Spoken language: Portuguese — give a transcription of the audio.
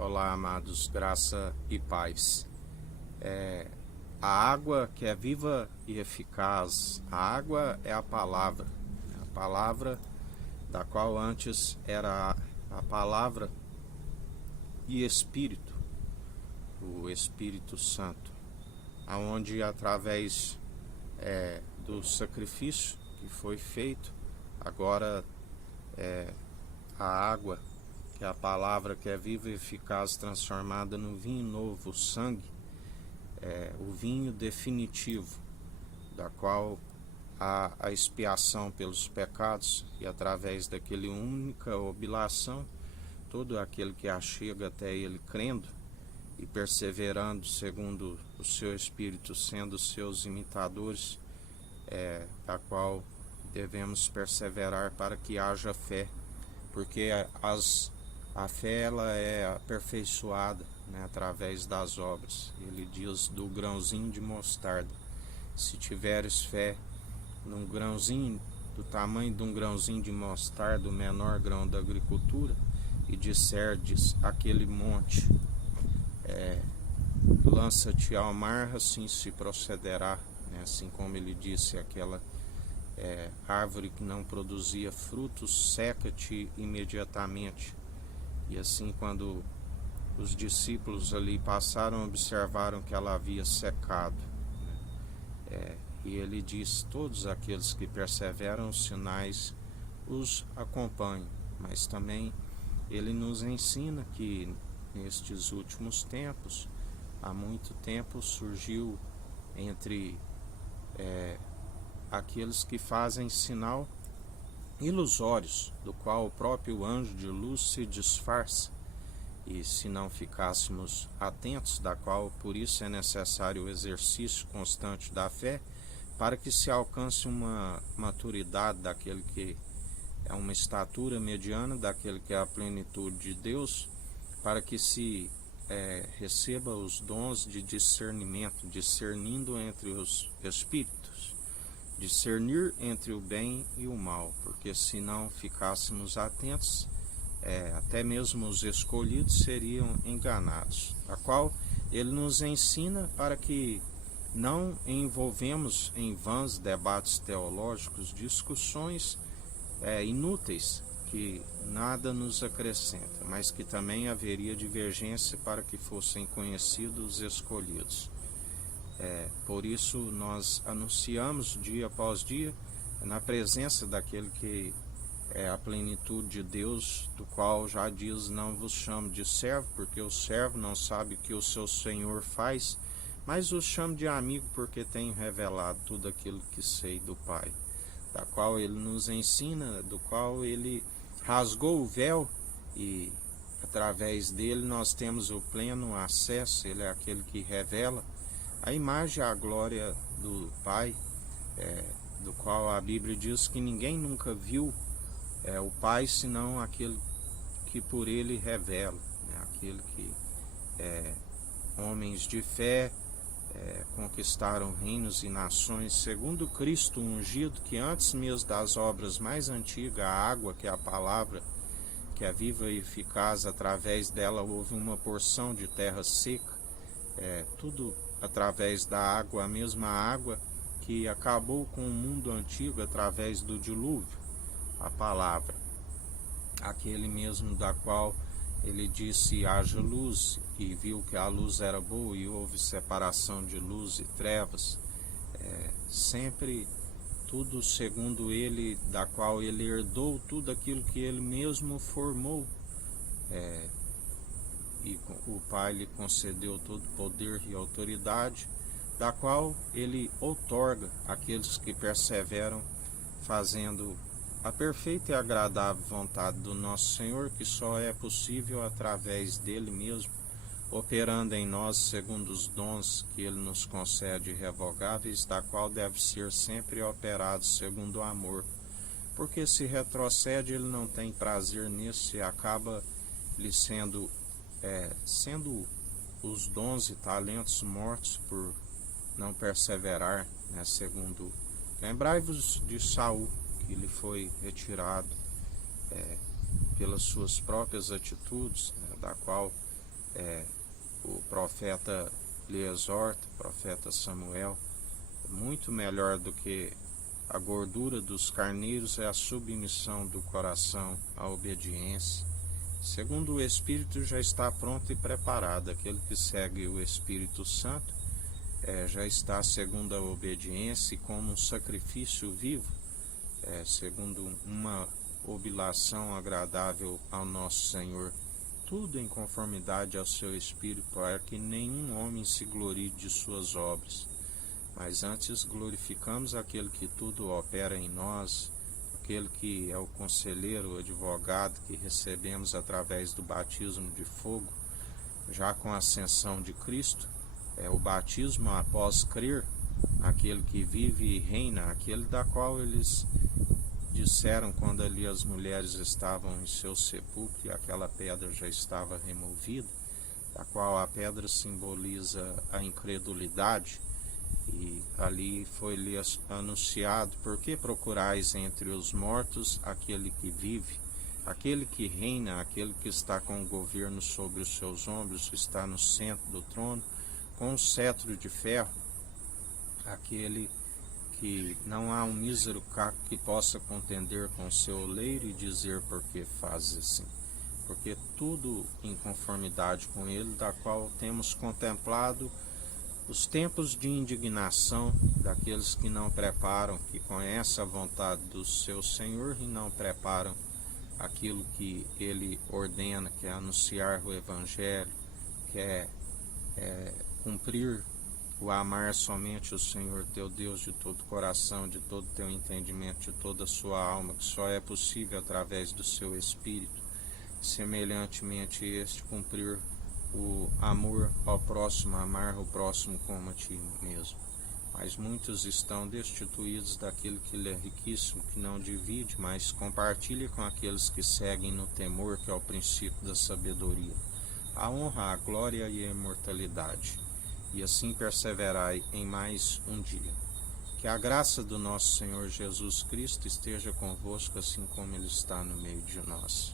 Olá, amados, graça e paz. A água que é viva e eficaz, a água é a palavra da qual antes era a palavra e Espírito, o Espírito Santo, aonde através do sacrifício que foi feito, agora a água, que é a palavra que é viva e eficaz, transformada no vinho novo, o sangue, o vinho definitivo, da qual há a expiação pelos pecados, e através daquele única oblação, todo aquele que achega até ele crendo e perseverando segundo o seu Espírito, sendo seus imitadores, da qual devemos perseverar para que haja fé, porque a fé ela é aperfeiçoada, através das obras. Ele diz do grãozinho de mostarda: se tiveres fé num grãozinho, do tamanho de um grãozinho de mostarda, o menor grão da agricultura, e disserdes aquele monte, lança-te ao mar, assim se procederá, assim como ele disse aquela árvore que não produzia frutos, seca-te imediatamente. E assim, quando os discípulos ali passaram, observaram que ela havia secado. E ele diz: todos aqueles que perseveram, os sinais os acompanham. Mas também ele nos ensina que nestes últimos tempos, há muito tempo, surgiu entre aqueles que fazem sinal ilusórios, do qual o próprio anjo de luz se disfarça, e se não ficássemos atentos, da qual por isso é necessário o exercício constante da fé, para que se alcance uma maturidade daquele que é uma estatura mediana, daquele que é a plenitude de Deus, para que se receba os dons de discernimento, discernindo entre os espíritos, discernir entre o bem e o mal, porque se não ficássemos atentos, até mesmo os escolhidos seriam enganados, a qual ele nos ensina para que não envolvemos em vãs debates teológicos, discussões inúteis, que nada nos acrescenta, mas que também haveria divergência para que fossem conhecidos os escolhidos. Por isso nós anunciamos dia após dia, na presença daquele que é a plenitude de Deus, do qual já diz: não vos chamo de servo, porque o servo não sabe o que o seu senhor faz, mas os chamo de amigo, porque tenho revelado tudo aquilo que sei do Pai, da qual ele nos ensina, do qual ele rasgou o véu, e através dele nós temos o pleno acesso. Ele é aquele que revela a imagem e a glória do Pai, do qual a Bíblia diz que ninguém nunca viu o Pai senão aquele que por ele revela, aquele que homens de fé conquistaram reinos e nações segundo Cristo ungido, que antes mesmo das obras mais antigas, a água, que é a palavra, que é viva e eficaz, através dela houve uma porção de terra seca, tudo através da água, a mesma água que acabou com o mundo antigo através do dilúvio, a palavra, aquele mesmo da qual ele disse: haja luz, e viu que a luz era boa, e houve separação de luz e trevas, sempre tudo segundo ele, da qual ele herdou tudo aquilo que ele mesmo formou, e o Pai lhe concedeu todo poder e autoridade, da qual ele outorga àqueles que perseveram, fazendo a perfeita e agradável vontade do nosso Senhor, que só é possível através dele mesmo, operando em nós segundo os dons que ele nos concede irrevogáveis, da qual deve ser sempre operado segundo o amor, porque se retrocede, ele não tem prazer nisso, e acaba lhe sendo os dons e talentos mortos por não perseverar, segundo. Lembrai-vos de Saul, que lhe foi retirado pelas suas próprias atitudes, da qual o profeta lhe exorta, o profeta Samuel, muito melhor do que a gordura dos carneiros é a submissão do coração à obediência. Segundo o Espírito já está pronto e preparado. Aquele que segue o Espírito Santo já está segundo a obediência e como um sacrifício vivo, segundo uma oblação agradável ao nosso Senhor. Tudo em conformidade ao seu Espírito, para que nenhum homem se glorie de suas obras. Mas antes glorificamos aquele que tudo opera em nós, aquele que é o conselheiro, o advogado que recebemos através do batismo de fogo, já com a ascensão de Cristo, o batismo após crer naquele que vive e reina, aquele da qual eles disseram quando ali as mulheres estavam em seu sepulcro e aquela pedra já estava removida, da qual a pedra simboliza a incredulidade. E ali foi-lhe anunciado: por que procurais entre os mortos aquele que vive, aquele que reina, aquele que está com o governo sobre os seus ombros, está no centro do trono, com um cetro de ferro, aquele que não há um mísero caco que possa contender com o seu oleiro e dizer por que fazes assim. Porque tudo em conformidade com ele, da qual temos contemplado os tempos de indignação daqueles que não preparam, que conhecem a vontade do seu Senhor e não preparam aquilo que ele ordena, que é anunciar o Evangelho, que é cumprir o amar somente o Senhor teu Deus de todo o coração, de todo o teu entendimento, de toda a sua alma, que só é possível através do seu Espírito. Semelhantemente este, cumprir o amor ao próximo, amar o próximo como a ti mesmo. Mas muitos estão destituídos daquele que lhe é riquíssimo, que não divide, mas compartilha com aqueles que seguem no temor, que é o princípio da sabedoria, a honra, a glória e a imortalidade. E assim perseverai em mais um dia. Que a graça do nosso Senhor Jesus Cristo esteja convosco, assim como Ele está no meio de nós.